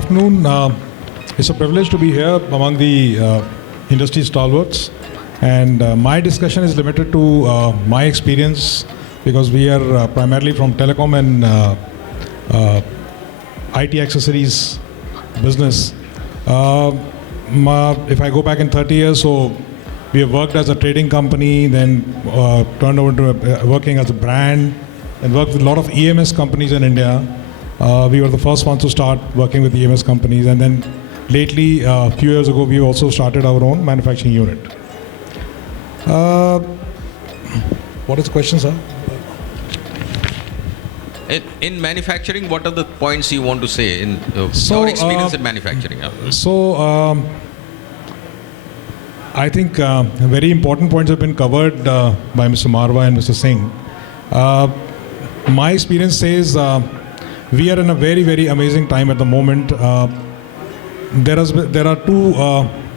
afternoon. It's a privilege to be here among the industry stalwarts. And my discussion is limited to my experience because we are primarily from telecom and IT accessories business. If I go back in 30 years, so we have worked as a trading company, then turned over to working as a brand, and worked with a lot of EMS companies in India. We were the first ones to start working with EMS companies, and then lately, a few years ago, we also started our own manufacturing unit. What is the question, sir? In manufacturing, what are the points you want to say in your experience in manufacturing? I think very important points have been covered by Mr. Marwa and Mr. Singh. My experience says we are in a very, very amazing time at the moment. There are two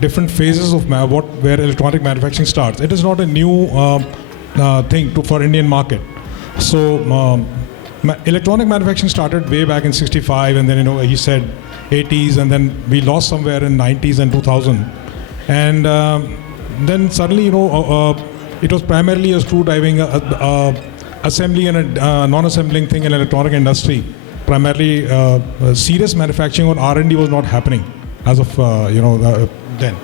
different phases of where electronic manufacturing starts. It is not a new thing for Indian market. So electronic manufacturing started way back in 65, and then he said 80s, and then we lost somewhere in 90s and 2000. And then suddenly, it was primarily a screwdriving, assembly and a non-assembling thing in electronic industry. Primarily, serious manufacturing or R&D was not happening as of then.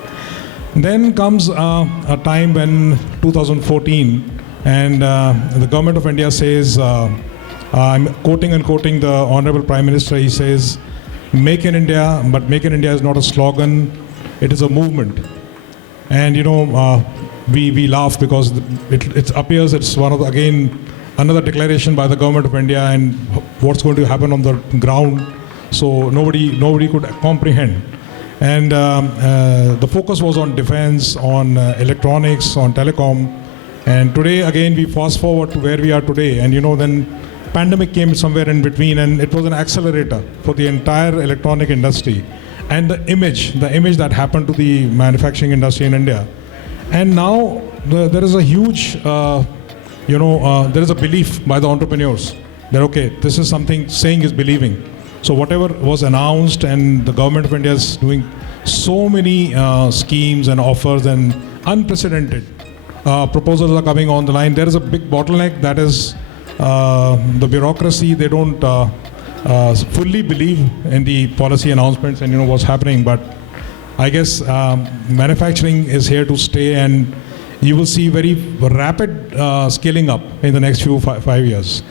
Then comes a time when 2014, and the government of India says, I'm quoting the Honorable Prime Minister. He says, "Make in India," but "Make in India" is not a slogan. It is a movement. And we laugh because it appears it's one of another declaration by the government of India and what's going to happen on the ground. So nobody could comprehend. And the focus was on defense, on electronics, on telecom. And today again we fast forward to where we are today. And then pandemic came somewhere in between, and it was an accelerator for the entire electronic industry. And the image that happened to the manufacturing industry in India. And now there is a huge, there is a belief by the entrepreneurs that, okay, this is something, saying is believing. So whatever was announced, and the government of India is doing so many schemes and offers, and unprecedented proposals are coming on the line. There is a big bottleneck, that is the bureaucracy. They don't fully believe in the policy announcements and what's happening, but I guess manufacturing is here to stay, and you will see very rapid scaling up in the next 5 years.